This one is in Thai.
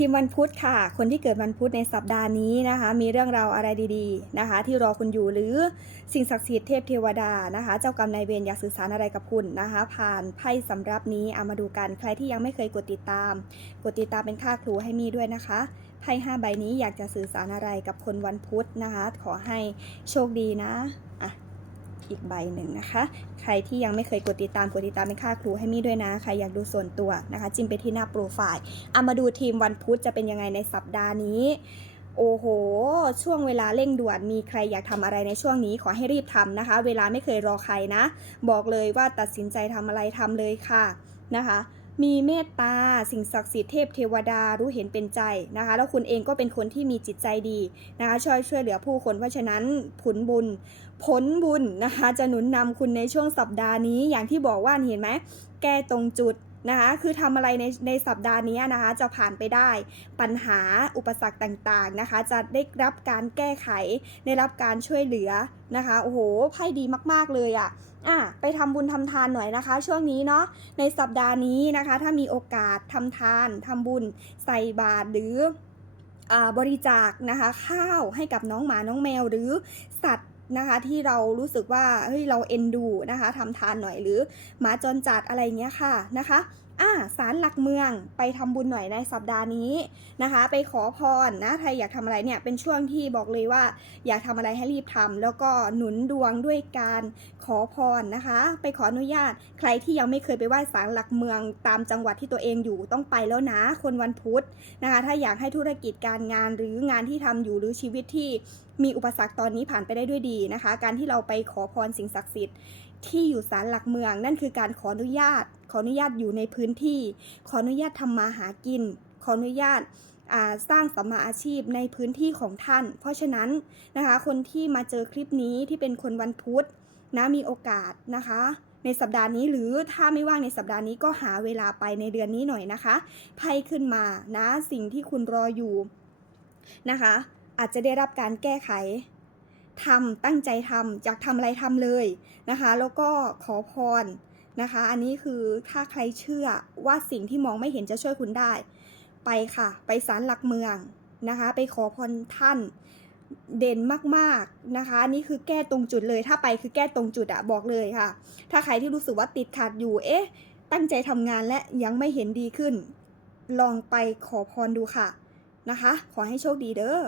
ทีมวันพุธค่ะ คนที่เกิดวันพุธในสัปดาห์นี้นะคะ มีเรื่องราวอะไรดีๆนะคะ ที่รอคุณอยู่หรือสิ่งศักดิ์สิทธิ์เทพเทวดานะคะ เจ้ากรรมนายเวรอยากสื่อสารอะไรกับคุณนะคะ ผ่านไพ่สำรับนี้เอามาดูกันใครที่ยังไม่เคยกดติดตาม กดติดตามเป็นค่าครูให้มีด้วยนะคะไพ่ห้าใบนี้อยากจะสื่อสารอะไรกับคนวันพุธนะคะ ขอให้โชคดีนะอะ อีกใบหนึ่งนะคะ ใครที่ยังไม่เคยกดติดตามกดติดตามเป็นค่าครูให้มี่ด้วยนะ ใครอยากดูส่วนตัวนะคะ จิ้มไปที่หน้าโปรไฟล์เอามาดูทีมวันพุธจะเป็นยังไงในสัปดาห์นี้โอ้โห ช่วงเวลาเร่งด่วน มีใครอยากทำอะไรในช่วงนี้ขอให้รีบทำนะคะ เวลาไม่เคยรอใครนะ บอกเลยว่าตัดสินใจทำอะไรทำเลยค่ะนะคะ มีเมตตา สิ่งศักดิ์สิทธิ์เทพเทวดารู้เห็นเป็นใจนะคะ แล้วคุณเองก็เป็นคนที่มีจิตใจดีนะคะช่วยช่วยเหลือผู้คนเพราะฉะนั้นผลบุญ ผลบุญนะคะ จะหนุนนำคุณในช่วงสัปดาห์นี้อย่างที่บอกว่าเห็นไหมแก้ตรงจุด นะคะคือทำอะไรในในสัปดาห์นี้นะคะจะผ่านไปได้ปัญหาอุปสรรคต่างๆนะคะ จะได้รับการแก้ไขได้รับการช่วยเหลือนะคะโอ้โหไพ่ดีมาก ๆ เลยอะ่ะอะไปทำบุญทำทานหน่อยนะคะ ช่วงนี้เนาะในสัปดาห์นี้นะคะ ถ้ามีโอกาสทำทานทำบุญใส่บาตรหรืออบริจาคนะคะ ข้าวให้กับน้องหมาน้องแมวหรือสัตว์ นะคะที่เรารู้สึกว่าเฮ้ยเราเอ็นดูนะคะทำทานหน่อยหรือหมาจรจัดอะไรเงี้ยค่ะนะคะอ่าศาลหลักเมืองไปทำบุญหน่อยในสัปดาห์นี้นะคะ ไปขอพรนะใครอยากทำอะไรเนี่ยเป็นช่วงที่บอกเลยว่า อยากทำอะไรให้รีบทำแล้วก็หนุนดวงด้วยการขอพรนะคะ ไปขออนุญาตใครที่ยังไม่เคยไปไหว้ศาลหลักเมืองตามจังหวัดที่ตัวเองอยู่ต้องไปแล้วนะ คนวันพุธนะคะ ถ้าอยากให้ธุรกิจการงานหรืองานที่ทำอยู่หรือชีวิตที่ มีอุปสรรคตอนนี้ผ่านไปได้ด้วยดีนะคะ การที่เราไปขอพรสิ่งศักดิ์สิทธิ์ที่อยู่ศาลหลักเมือง นั่นคือการขออนุญาต ขออนุญาตอยู่ในพื้นที่ ขออนุญาตทำมาหากิน ขออนุญาตาสร้างสัมมาอาชีพในพื้นที่ของท่าน เพราะฉะนั้นนะคะ คนที่มาเจอคลิปนี้ที่เป็นคนวันพุธนะมีโอกาสนะคะ ในสัปดาห์นี้หรือถ้าไม่ว่างในสัปดาห์นี้ก็หาเวลาไปในเดือนนี้หน่อยนะคะไพ่ขึ้นมานะสิ่งที่คุณรออยู่นะคะ อาจจะได้รับการแก้ไขทำตั้งใจทำอยากทำอะไรทำเลยนะคะ แล้วก็ขอพรนะคะ อันนี้คือถ้าใครเชื่อว่าสิ่งที่มองไม่เห็นจะช่วยคุณได้ ไปค่ะ ไปศาลหลักเมืองนะคะ ไปขอพรท่านเด่นมากๆนะคะนนี่คือแก้ตรงจุดเลย ถ้าไปคือแก้ตรงจุดอะบอกเลยค่ะ ถ้าใครที่รู้สึกว่าติดขัดอยู่เอ๊ะ ตั้งใจทำงานและยังไม่เห็นดีขึ้น ลองไปขอพรดูค่ะนะคะ ขอให้โชคดีเด้อ